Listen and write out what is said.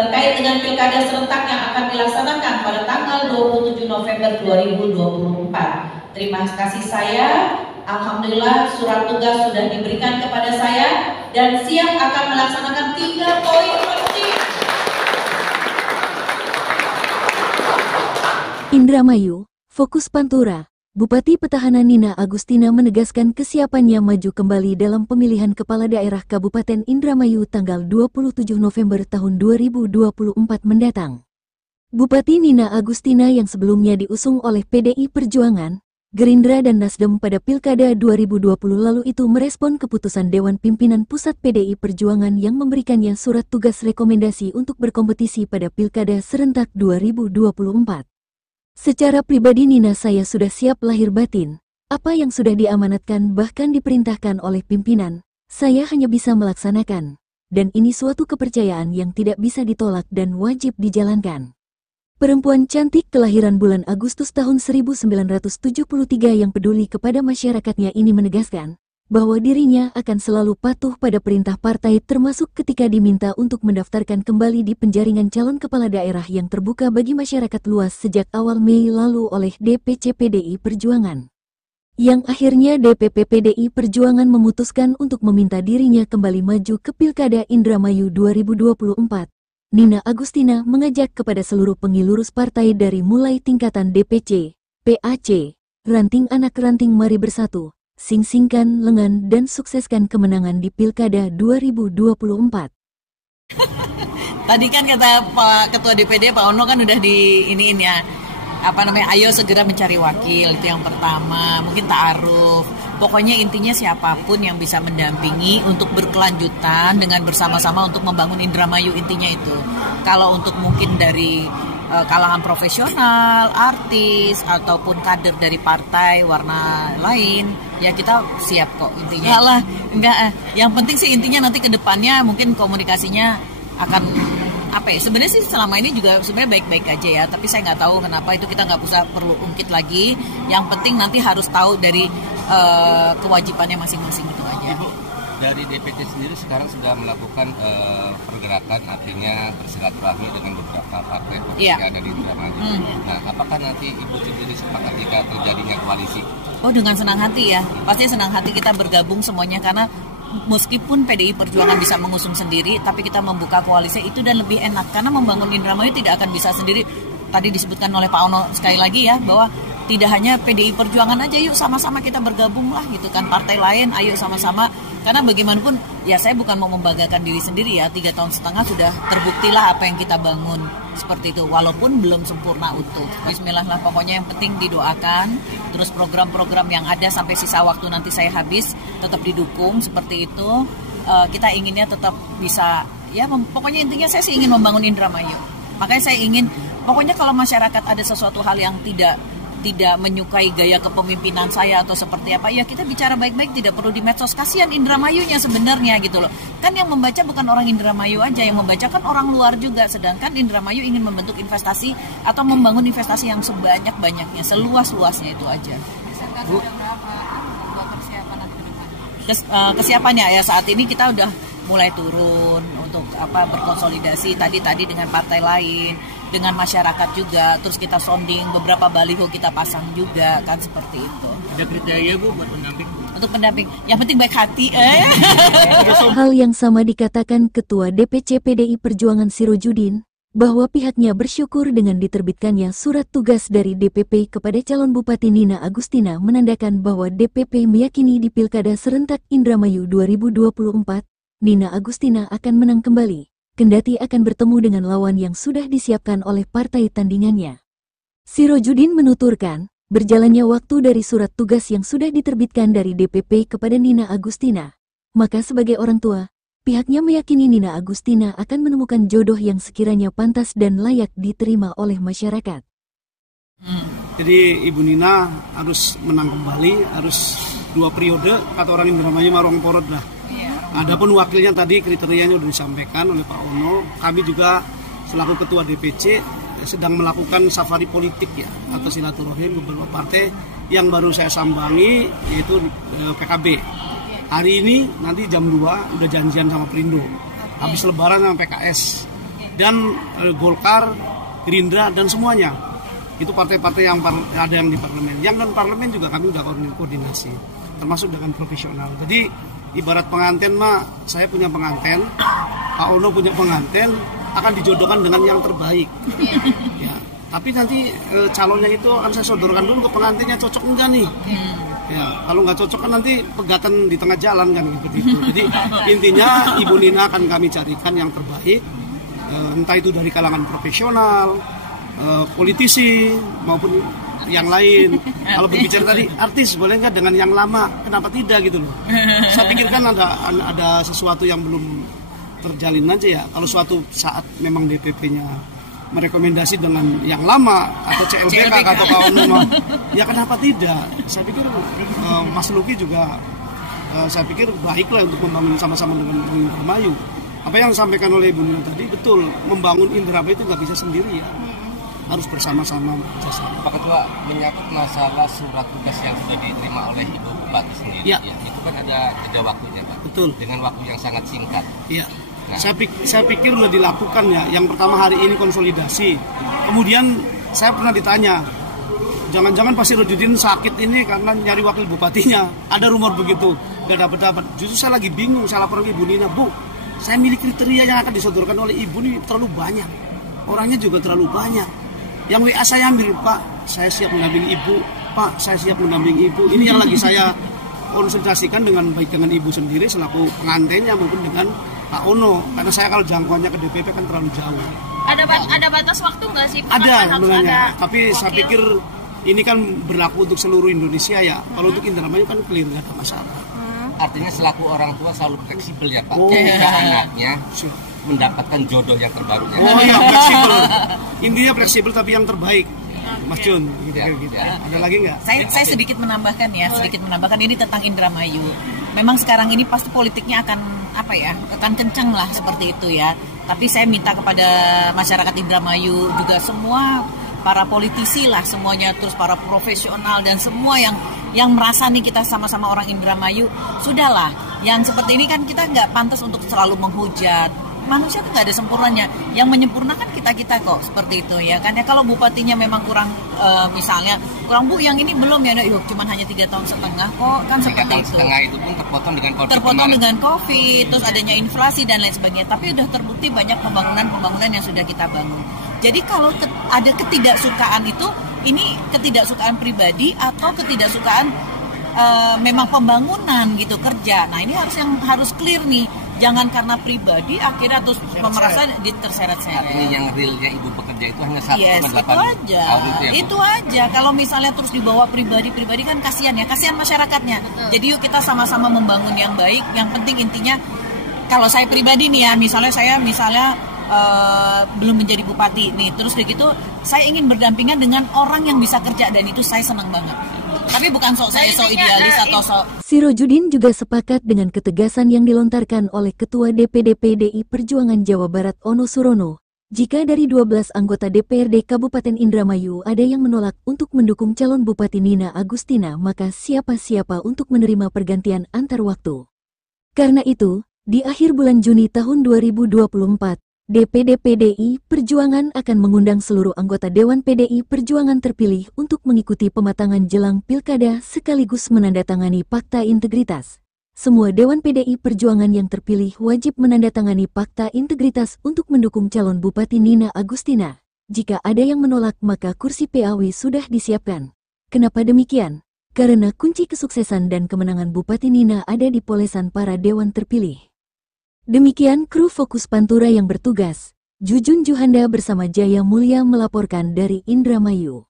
terkait dengan pilkada serentak yang akan dilaksanakan pada tanggal 27 November 2024. Terima kasih saya. Alhamdulillah surat tugas sudah diberikan kepada saya dan siap akan melaksanakan 3 poin penting. Indramayu, fokus Pantura. Bupati Petahana Nina Agustina menegaskan kesiapannya maju kembali dalam pemilihan kepala daerah Kabupaten Indramayu tanggal 27 November tahun 2024 mendatang. Bupati Nina Agustina yang sebelumnya diusung oleh PDI Perjuangan, Gerindra dan Nasdem pada Pilkada 2020 lalu itu merespon keputusan Dewan Pimpinan Pusat PDI Perjuangan yang memberikannya surat tugas rekomendasi untuk berkompetisi pada Pilkada serentak 2024. Secara pribadi Nina, saya sudah siap lahir batin. Apa yang sudah diamanatkan bahkan diperintahkan oleh pimpinan, saya hanya bisa melaksanakan. Dan ini suatu kepercayaan yang tidak bisa ditolak dan wajib dijalankan. Perempuan cantik kelahiran bulan Agustus tahun 1973 yang peduli kepada masyarakatnya ini menegaskan bahwa dirinya akan selalu patuh pada perintah partai termasuk ketika diminta untuk mendaftarkan kembali di penjaringan calon kepala daerah yang terbuka bagi masyarakat luas sejak awal Mei lalu oleh DPC PDI Perjuangan. Yang akhirnya DPP PDI Perjuangan memutuskan untuk meminta dirinya kembali maju ke Pilkada Indramayu 2024. Nina Agustina mengajak kepada seluruh pengilurus partai dari mulai tingkatan DPC, PAC, ranting anak ranting mari bersatu, sing-singkan lengan dan sukseskan kemenangan di Pilkada 2024. Tadi kan kata Pak Ketua DPD Pak Ono kan udah di iniin ya, ayo segera mencari wakil, itu yang pertama, mungkin ta'aruf. Pokoknya intinya siapapun yang bisa mendampingi untuk berkelanjutan dengan bersama-sama untuk membangun Indramayu, intinya itu. Kalau untuk mungkin dari kalangan profesional, artis, ataupun kader dari partai warna lain, ya kita siap kok intinya. Enggak, yang penting sih intinya nanti ke depannya mungkin komunikasinya akan sebenarnya sih selama ini juga sebenarnya baik-baik aja ya, tapi saya nggak tahu kenapa itu kita nggak usah perlu ungkit lagi. Yang penting nanti harus tahu dari kewajibannya masing-masing itu aja. Ibu, dari DPC sendiri sekarang sudah melakukan pergerakan, artinya bersilaturahmi dengan beberapa partai politik yang ada di Indramayu. Nah, apakah nanti Ibu sendiri sepakat jika terjadinya koalisi? Oh, dengan senang hati ya, pasti senang hati kita bergabung semuanya, karena meskipun PDI Perjuangan bisa mengusung sendiri, tapi kita membuka koalisi itu dan lebih enak, karena membangun Indramayu tidak akan bisa sendiri. Tadi disebutkan oleh Pak Ono sekali lagi ya, bahwa tidak hanya PDI Perjuangan aja, yuk sama-sama kita bergabung lah gitu kan, partai lain ayo sama-sama, karena bagaimanapun ya saya bukan mau membanggakan diri sendiri ya, 3,5 tahun sudah terbuktilah apa yang kita bangun seperti itu, walaupun belum sempurna utuh. Bismillah lah, pokoknya yang penting didoakan, terus program-program yang ada sampai sisa waktu nanti saya habis tetap didukung seperti itu. Kita inginnya tetap bisa ya, pokoknya intinya saya sih ingin membangun Indramayu. Makanya saya ingin, pokoknya kalau masyarakat ada sesuatu hal yang tidak menyukai gaya kepemimpinan saya atau seperti apa, ya kita bicara baik-baik, tidak perlu di medsos. Kasihan Indramayunya sebenarnya gitu loh. Kan yang membaca bukan orang Indramayu aja, yang membaca kan orang luar juga. Sedangkan Indramayu ingin membentuk investasi atau membangun investasi yang sebanyak-banyaknya, seluas-luasnya, itu aja. Bu, kesiapannya ya saat ini kita udah mulai turun untuk berkonsolidasi tadi dengan partai lain, dengan masyarakat juga, terus kita sounding, beberapa baliho kita pasang juga kan, seperti itu. Ada kriteria Bu buat pendamping? Untuk pendamping, yang penting baik hati. Hal yang sama dikatakan Ketua DPC PDI Perjuangan Sirojudin, bahwa pihaknya bersyukur dengan diterbitkannya surat tugas dari DPP kepada calon Bupati Nina Agustina, menandakan bahwa DPP meyakini di Pilkada Serentak Indramayu 2024, Nina Agustina akan menang kembali, kendati akan bertemu dengan lawan yang sudah disiapkan oleh partai tandingannya. Sirojudin menuturkan, berjalannya waktu dari surat tugas yang sudah diterbitkan dari DPP kepada Nina Agustina, maka sebagai orang tua, pihaknya meyakini Nina Agustina akan menemukan jodoh yang sekiranya pantas dan layak diterima oleh masyarakat. Jadi Ibu Nina harus menang kembali, harus 2 periode, kata orang Indramayu marong porot lah. Adapun wakilnya tadi kriterianya sudah disampaikan oleh Pak Ono. Kami juga selaku Ketua DPC sedang melakukan safari politik ya, atau silaturahmi beberapa partai yang baru saya sambangi, yaitu PKB. Hari ini nanti jam 2 udah janjian sama Perindo. Habis Lebaran sama PKS. dan Golkar, Gerindra dan semuanya. Itu partai-partai yang ada yang di parlemen. Yang non parlemen juga kami udah koordinasi, termasuk dengan profesional. Jadi ibarat pengantin mah, saya punya pengantin, Pak Ono punya pengantin, akan dijodohkan dengan yang terbaik. Ya, tapi nanti calonnya itu akan saya sodorkan dulu ke pengantinnya, cocok enggak nih? Ya, kalau nggak cocok kan nanti pegatan di tengah jalan kan seperti itu. Jadi intinya Ibu Nina akan kami carikan yang terbaik, entah itu dari kalangan profesional, politisi maupun yang lain. Kalau berbicara tadi artis boleh nggak dengan yang lama? Kenapa tidak gitu loh? Saya pikir kan ada sesuatu yang belum terjalin aja ya. Kalau suatu saat memang DPP-nya merekomendasi dengan yang lama atau CLBK atau kawan ya kenapa tidak? Saya pikir Mas Luki juga saya pikir baiklah untuk membangun sama-sama dengan Indramayu. Apa yang disampaikan oleh Ibu Nina tadi betul, membangun Indramayu itu nggak bisa sendiri ya, harus bersama-sama. Pak Ketua, menyangkut masalah surat tugas yang sudah diterima oleh Ibu Bupati sendiri, ya, itu kan ada jeda waktunya Pak. Betul. Dengan waktu yang sangat singkat. Iya. Nah. Saya pikir sudah dilakukan ya. Yang pertama hari ini konsolidasi. Kemudian saya pernah ditanya, jangan-jangan Pak Sirojudin sakit ini karena nyari wakil bupatinya. Ada rumor begitu, gak dapat. Justru saya lagi bingung, saya lapor ke Ibu Nina, Bu, saya milih kriteria yang akan disodorkan oleh Ibu ini terlalu banyak. Orangnya juga terlalu banyak. Yang WA saya ambil, Pak, saya siap mendampingi Ibu. Pak, saya siap mendampingi Ibu. Ini yang lagi saya konsultasikan dengan baik dengan Ibu sendiri selaku pengantinnya maupun dengan Pak Ono, karena saya kalau jangkauannya ke DPP kan terlalu jauh. Ada batas waktu nggak sih? Ada sebenarnya, tapi saya pikir ini kan berlaku untuk seluruh Indonesia ya. Kalau untuk Indramayu kan clear, nggak ada masalah. Artinya selaku orang tua selalu fleksibel ya Pak, jika anaknya mendapatkan jodoh yang terbarunya. Oh iya, fleksibel. Intinya fleksibel tapi yang terbaik. Mas Jun, gitu. Ada lagi nggak? Saya sedikit menambahkan ya, ini tentang Indramayu. Memang sekarang ini pasti politiknya akan kencang lah seperti itu ya. Tapi saya minta kepada masyarakat Indramayu juga semua para politisi lah semuanya, terus para profesional dan semua yang merasa nih kita sama-sama orang Indramayu, sudahlah. Yang seperti ini kan kita nggak pantas untuk selalu menghujat. Manusia itu nggak ada sempurnanya. Yang menyempurnakan kita kok seperti itu ya kan ya. Kalau bupatinya memang kurang misalnya kurang Bu yang ini belum ya, yuk cuman hanya 3 tahun setengah kok kan seperti itu. 3 tahun setengah itu pun terpotong dengan COVID, terus adanya inflasi dan lain sebagainya. Tapi udah terbukti banyak pembangunan yang sudah kita bangun. Jadi kalau ada ketidaksukaan itu, ini ketidaksukaan pribadi atau ketidaksukaan memang pembangunan gitu kerja. Nah ini harus clear nih. Jangan karena pribadi akhirnya terus merasa terseret-seret. Ini yang realnya Ibu bekerja itu hanya 1,8 itu aja. Kalau misalnya terus dibawa pribadi kan kasihan masyarakatnya. Betul. Jadi yuk kita sama-sama membangun yang baik. Yang penting intinya kalau saya pribadi nih ya, saya belum menjadi bupati nih, terus kayak gitu saya ingin berdampingan dengan orang yang bisa kerja dan itu saya senang banget. Tapi bukan saya idealis atau Sirojudin juga sepakat dengan ketegasan yang dilontarkan oleh Ketua DPD PDI Perjuangan Jawa Barat Ono Surono. Jika dari 12 anggota DPRD Kabupaten Indramayu ada yang menolak untuk mendukung calon Bupati Nina Agustina, maka siapa-siapa untuk menerima pergantian antar waktu. Karena itu, di akhir bulan Juni tahun 2024, DPD PDI Perjuangan akan mengundang seluruh anggota Dewan PDI Perjuangan terpilih untuk mengikuti pematangan jelang Pilkada sekaligus menandatangani Fakta Integritas. Semua Dewan PDI Perjuangan yang terpilih wajib menandatangani Fakta Integritas untuk mendukung calon Bupati Nina Agustina. Jika ada yang menolak maka kursi PAW sudah disiapkan. Kenapa demikian? Karena kunci kesuksesan dan kemenangan Bupati Nina ada di polesan para Dewan terpilih. Demikian kru Fokus Pantura yang bertugas. Jujun Juhanda bersama Jaya Mulia melaporkan dari Indramayu.